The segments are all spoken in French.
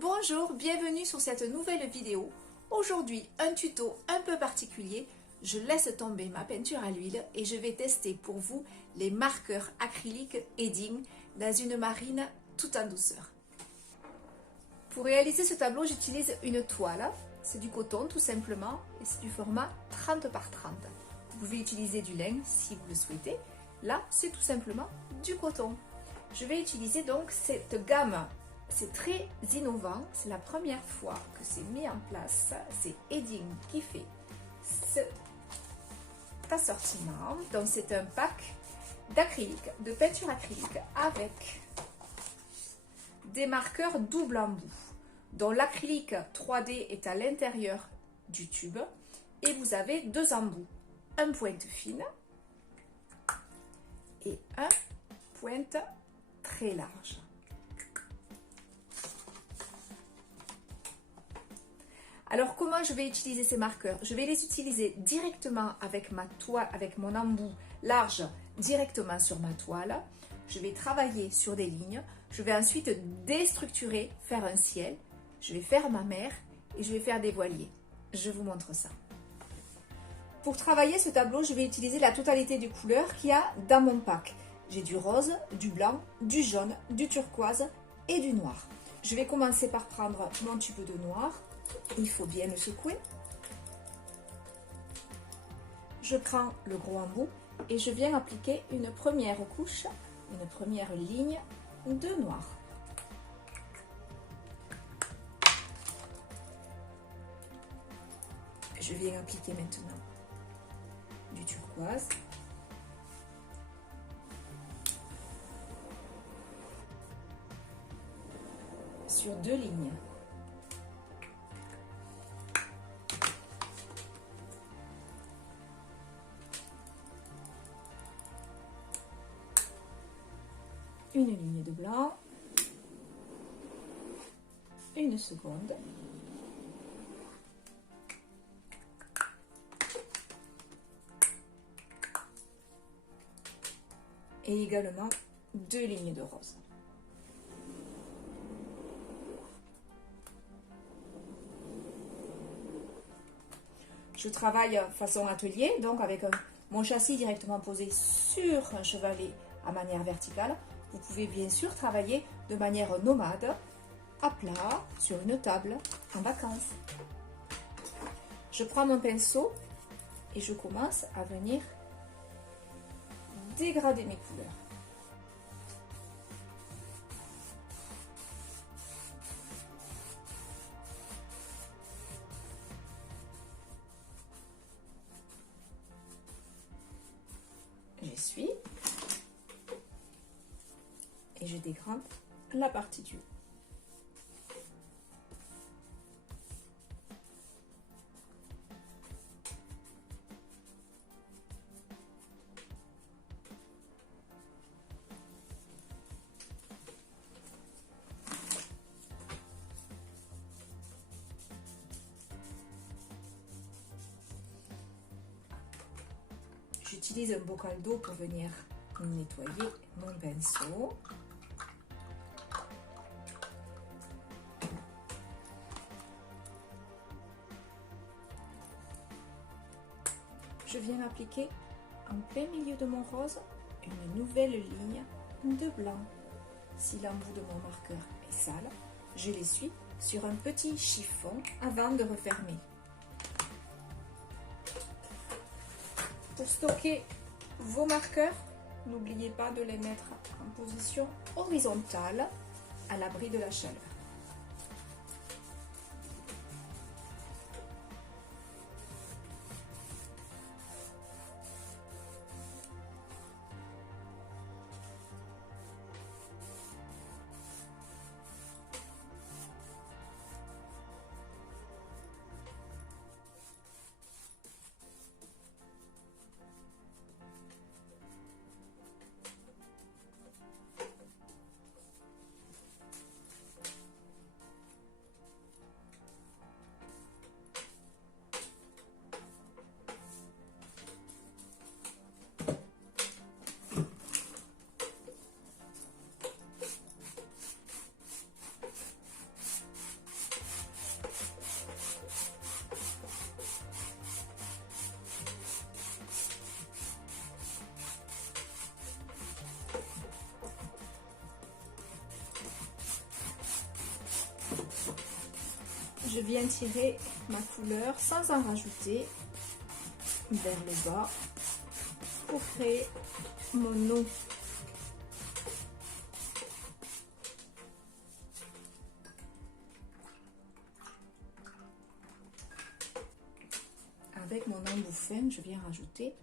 Bonjour, bienvenue sur cette nouvelle vidéo. Aujourd'hui, un tuto un peu particulier. Je laisse tomber ma peinture à l'huile et je vais tester pour vous les marqueurs acryliques Edding dans une marine tout en douceur. Pour réaliser ce tableau, j'utilise une toile. C'est du coton tout simplement et c'est du format 30 par 30. Vous pouvez utiliser du lin si vous le souhaitez. Là, c'est tout simplement du coton. Je vais utiliser donc cette gamme. C'est très innovant, c'est la première fois que c'est mis en place. C'est Edding qui fait cet assortiment. Donc c'est un pack d'acrylique, de peinture acrylique avec des marqueurs double embout, dont l'acrylique 3D est à l'intérieur du tube et vous avez deux embouts, un pointe fine et un pointe très large. Alors comment je vais utiliser ces marqueurs? Je vais les utiliser directement avec ma toile, avec mon embout large directement sur ma toile. Je vais travailler sur des lignes. Je vais ensuite déstructurer, faire un ciel. Je vais faire ma mer et je vais faire des voiliers. Je vous montre ça. Pour travailler ce tableau, je vais utiliser la totalité des couleurs qu'il y a dans mon pack. J'ai du rose, du blanc, du jaune, du turquoise et du noir. Je vais commencer par prendre mon tube de noir. Il faut bien le secouer. Je prends le gros embout et je viens appliquer une première couche, une première ligne de noir. Je viens appliquer maintenant du turquoise. Sur deux lignes. Une ligne de blanc, une seconde, et également deux lignes de rose. Je travaille façon atelier, donc avec mon châssis directement posé sur un chevalet à manière verticale. Vous pouvez bien sûr travailler de manière nomade, à plat, sur une table, en vacances. Je prends mon pinceau et je commence à venir dégrader mes couleurs. J'essuie. Et je dégrade la partie du haut. J'utilise un bocal d'eau pour venir nettoyer mon pinceau. Je viens appliquer en plein milieu de mon rose une nouvelle ligne de blanc. Si l'embout de mon marqueur est sale, je l'essuie sur un petit chiffon avant de refermer. Pour stocker vos marqueurs, n'oubliez pas de les mettre en position horizontale à l'abri de la chaleur. Je viens tirer ma couleur sans en rajouter vers le bas pour créer mon nom. Avec mon embout fin, je viens rajouter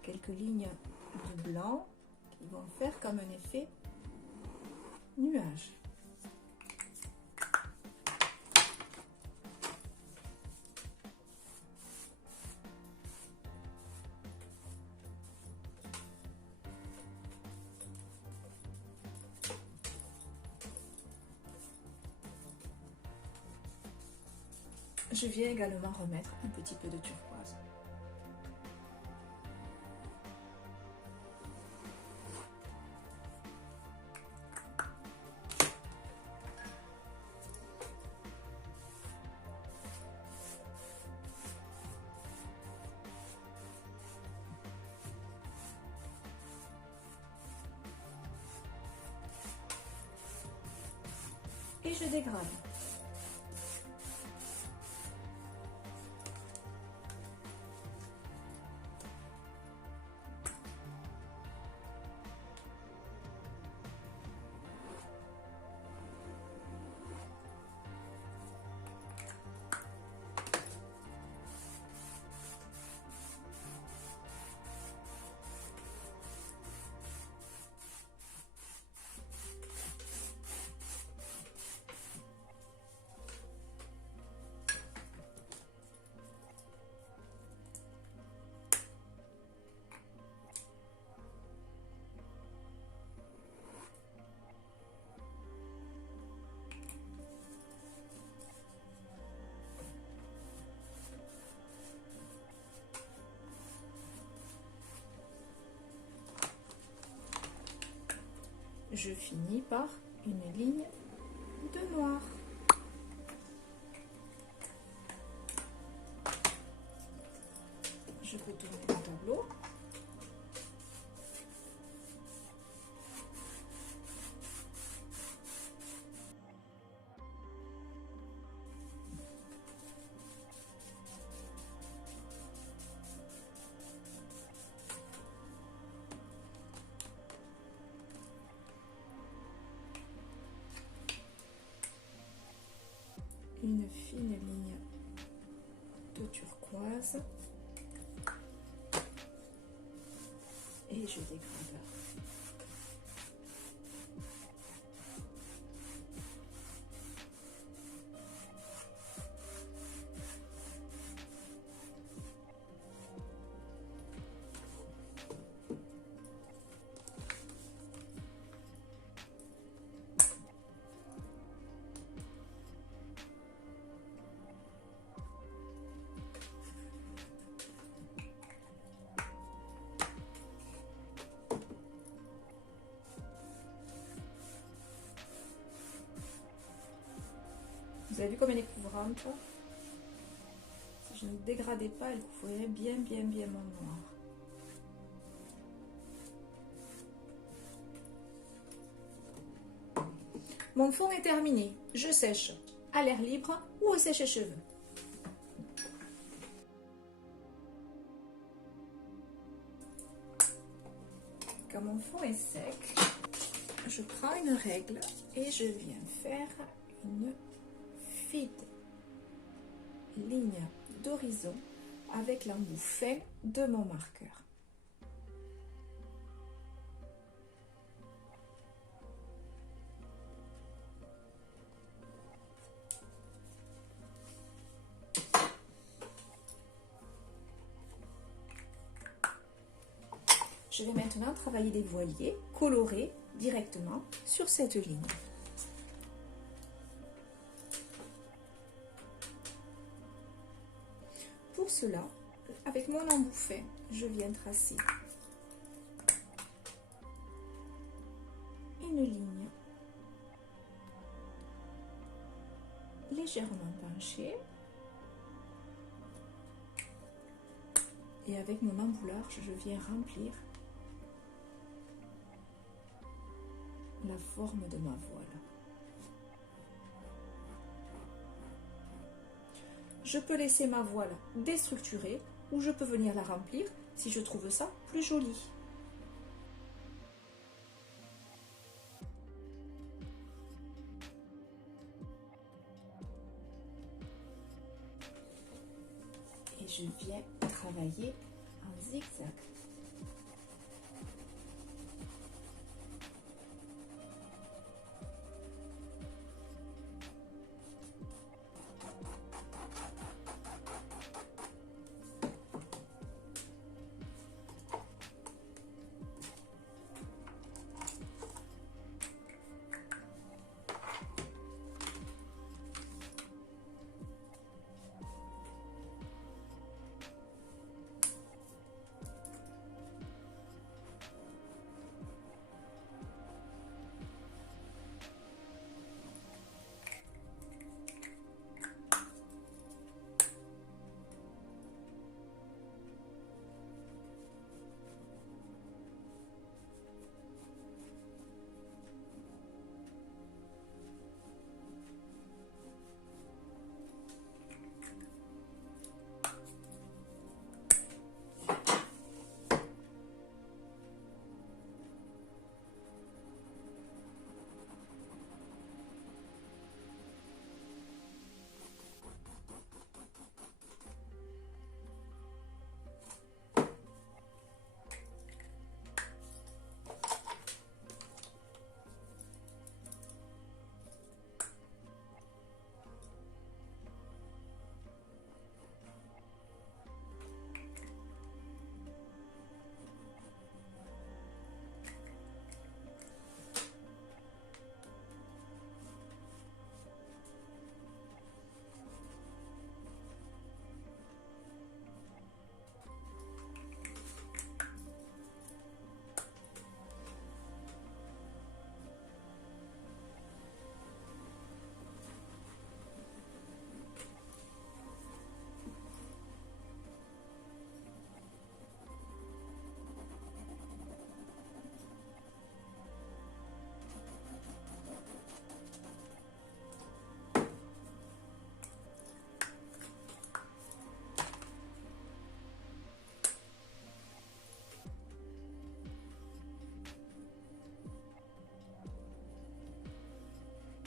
quelques lignes de blanc qui vont faire comme un effet nuage. Je viens également remettre un petit peu de turquoise. Et je dégrade. Je finis par une ligne de noir. Je peux tourner le tableau. Une fine ligne de turquoise et je dégrade. Vous avez vu comme elle est couvrante? Si je ne dégradais pas, elle couvrirait bien mon noir. Mon fond est terminé. Je sèche à l'air libre ou au sèche-cheveux. Quand mon fond est sec, je prends une règle et je viens faire une fine ligne d'horizon avec l'embout fin de mon marqueur. Je vais maintenant travailler des voiliers colorés directement sur cette ligne. Pour cela, avec mon embout fin, je viens tracer une ligne légèrement penchée et avec mon embout-large, je viens remplir la forme de ma voile. je peux laisser ma voile déstructurée ou je peux venir la remplir si je trouve ça plus joli. Et je viens travailler en zigzag.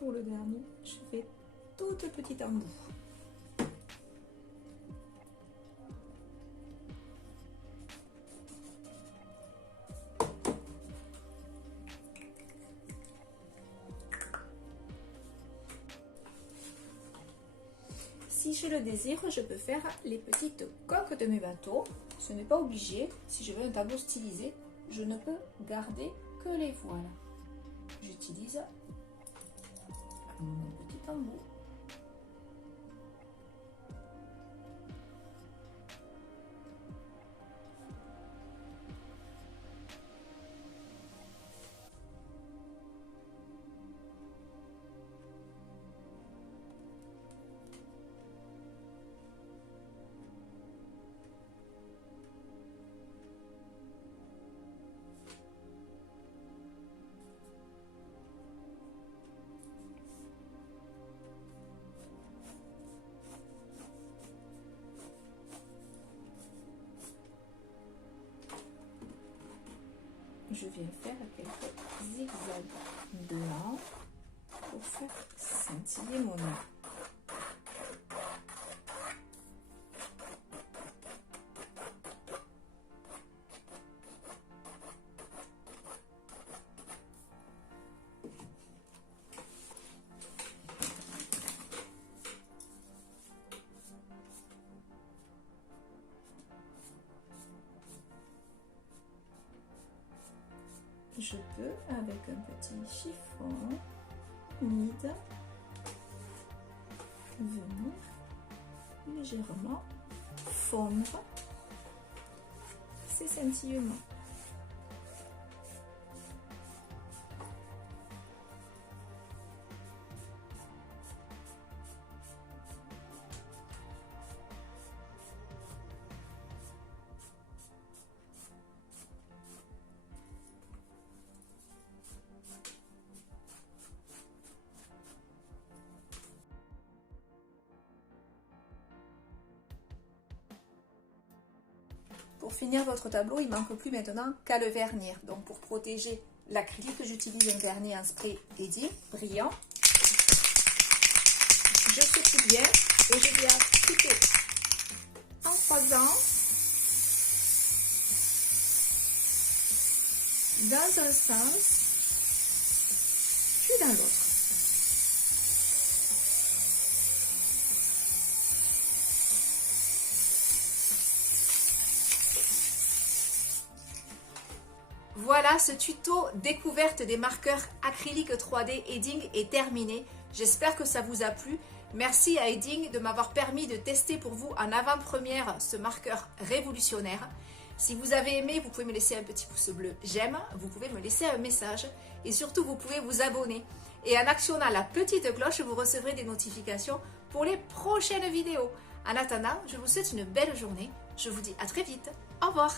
Pour le dernier, je fais toute petite embout. Si je le désire, je peux faire les petites coques de mes bateaux. Ce n'est pas obligé. Si je veux un tableau stylisé, je ne peux garder que les voiles. J'utilise mon petit embout. Je viens faire quelques zigzags blancs pour faire scintiller mon œil. Je peux, avec un petit chiffon humide, venir légèrement fondre ces scintillements. Pour finir votre tableau, il ne manque plus maintenant qu'à le vernir. Donc pour protéger l'acrylique, j'utilise un vernis en spray Edding brillant. Je secoue bien et je viens appliquer en croisant dans un sens puis dans l'autre. Voilà, ce tuto découverte des marqueurs acryliques 3D Edding est terminé. J'espère que ça vous a plu. Merci à Edding de m'avoir permis de tester pour vous en avant-première ce marqueur révolutionnaire. Si vous avez aimé, vous pouvez me laisser un petit pouce bleu j'aime, vous pouvez me laisser un message et surtout vous pouvez vous abonner. Et en actionnant la petite cloche, vous recevrez des notifications pour les prochaines vidéos. En attendant, je vous souhaite une belle journée. Je vous dis à très vite. Au revoir.